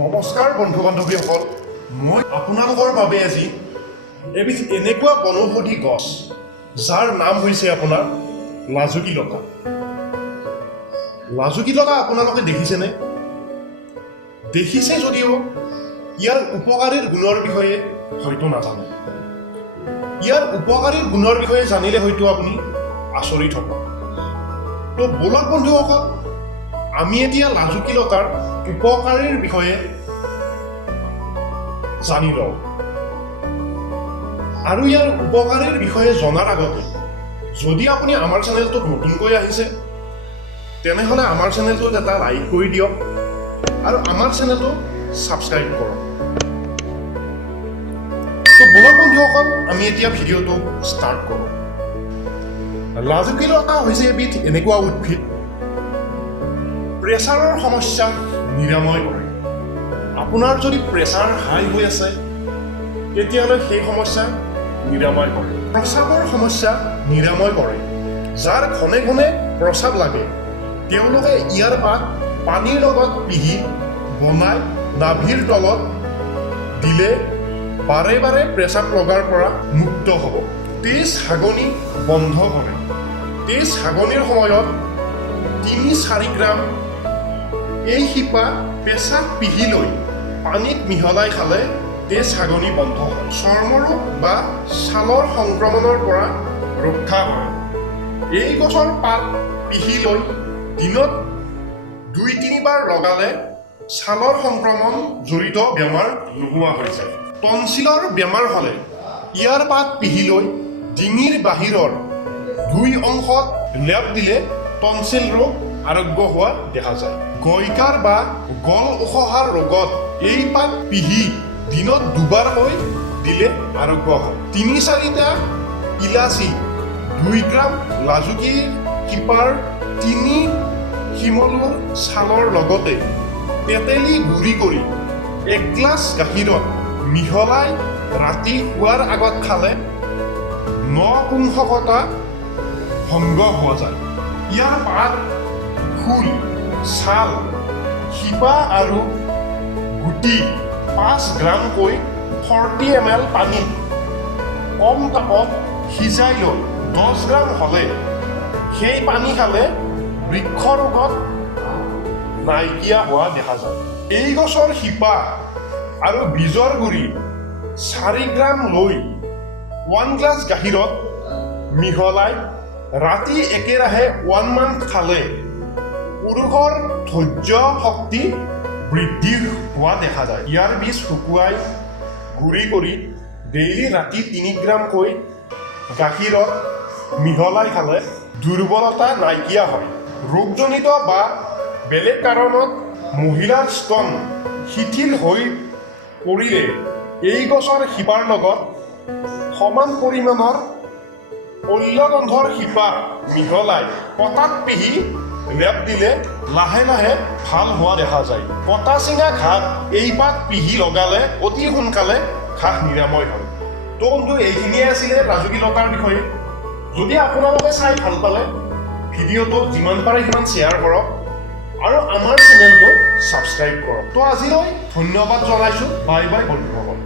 নমস্কাৰ বন্ধু বান্ধৱীসকল, মই আপোনালোকৰ বাবে আজি এবিধ এনেকুৱা বনৌষধি গছ যাৰ নাম হৈছে আপোনাৰ লাজুকী লতা। লাজুকী লতা আপোনালোকে দেখিছেনে? দেখিছে যদিও ইয়াৰ উপকাৰীৰ গুণৰ বিষয়ে হয়তো নাজানে। ইয়াৰ উপকাৰীৰ গুণৰ বিষয়ে জানিলে হয়তো আপুনি আচৰিত হ'ব। তো বলক বন্ধুসকল, আমি এতিয়া লাজুকী লতাৰ উপকাৰীৰ বিষয়ে জানি লওঁ। আৰু ইয়াৰ উপকাৰীৰ বিষয়ে জনাৰ আগতে যদি আপুনি আমাৰ চেনেলটোত নতুনকৈ আহিছে তেনেহ'লে আমাৰ চেনেলটোত এটা লাইক কৰি দিয়ক আৰু আমাৰ চেনেলটো ছাবস্ক্ৰাইব কৰক। তো বলক বন্ধুসকল, আমি এতিয়া ভিডিঅ'টো ষ্টাৰ্ট কৰোঁ। লাজুকী লতা হৈছে এবিধ এনেকুৱা উদ্ভিদ প্ৰেছাৰৰ সমস্যা নিৰাময় কৰে। আপোনাৰ যদি প্ৰেছাৰ হাই হৈ আছে তেতিয়াহ'লে সেই সমস্যা নিৰাময় কৰে। প্ৰস্ৰাৱৰ সমস্যা নিৰাময় কৰে। যাৰ ঘনে ঘনে প্ৰস্ৰাৱ লাগে তেওঁলোকে ইয়াৰ পাত পানীৰ লগত পিহি বনাই নাভিৰ তলত দিলে বাৰে বাৰে প্ৰস্ৰাৱ লগাৰ পৰা মুক্ত হ'ব। তেজ হাগনি বন্ধ কৰে। তেজ হাগনিৰ সময়ত ৩-৪ গ্ৰাম এই শিপা পেচাব পিহি লৈ পানীত মিহলাই খালে তেজ হাগনি বন্ধ হয়। চৰ্মৰোগ বা ছালৰ সংক্ৰমণৰ পৰা ৰক্ষা কৰে। এই গছৰ পাত পিহি লৈ দিনত ২-৩ বাৰ লগালে ছালৰ সংক্ৰমণ জড়িত বেমাৰ নোহোৱা হৈ যায়। টনচিলৰ বেমাৰ হ'লে ইয়াৰ পাত পিহি লৈ ডিঙিৰ বাহিৰৰ ২ অংশত লেপ দিলে টনচিল ৰোগ আৰোগ্য হোৱা দেখা যায়। গইকাৰ বা গল উশাহৰ ৰোগত এই পাত পিহি দিনত ২ বাৰকৈ দিলে আৰোগ্য হয়। ৩-৪টা ইলাচি ২ গ্ৰাম লাজুকীৰ শিপাৰ ৩ শিমলুৰ ছালৰ লগতে তেতেলী গুড়ি কৰি ১ গ্লাছ গাখীৰত মিহলাই ৰাতি শোৱাৰ আগত খালে নপুংসকতা ভংগ হোৱা যায়। ইয়াৰ পাত, ফুল, ছাল, শিপা আৰু গুটি ৫ গ্ৰামকৈ 40 ml পানীত কম তাপত সিজাই লৈ 10 গ্ৰাম হ'লে সেই পানী খালে বৃক্ষ ৰোগত নাইকিয়া হোৱা দেখা যায়। এই গছৰ শিপা আৰু বীজৰ গুড়ি ৪ গ্ৰাম লৈ 1 গ্লাছ গাখীৰত মিহলাই ৰাতি একেৰাহে 1 মান্থ খালে পুৰুষৰ ধৈৰ্য শক্তি বৃদ্ধি হোৱা দেখা যায়। ইয়াৰ বীজ শুকুৱাই গুড়ি কৰি ডেইলি ৰাতি ৩ গ্ৰামকৈ গাখীৰত মিহলাই খালে দুৰ্বলতা নাইকিয়া হয়। ৰোগজনিত বা বেলেগ কাৰণত মহিলাৰ স্তন শিথিল হৈ পৰিলে এই গছৰ শিপাৰ লগত সমান পৰিমাণৰ পল্যগন্ধৰ শিপা মিহলাই পতাত পিহি লেপ দিলে লাহে লাহে ভাল হোৱা দেখা যায়। পতা চিঙা ঘাত এই পাত পিহি লগালে অতি সোনকালে ঘাহ নিৰাময় হয়। তো বন্ধু, এইখিনিয়ে আছিলে লাজুকী লতাৰ বিষয়ে। যদি আপোনালোকে চাই ভাল পালে ভিডিঅ'টো যিমান পাৰে সিমান শ্বেয়াৰ কৰক আৰু আমাৰ চেনেলটো ছাবস্ক্ৰাইব কৰক। তো আজিলৈ ধন্যবাদ জনাইছোঁ। বাই বাই বন্ধুসকল।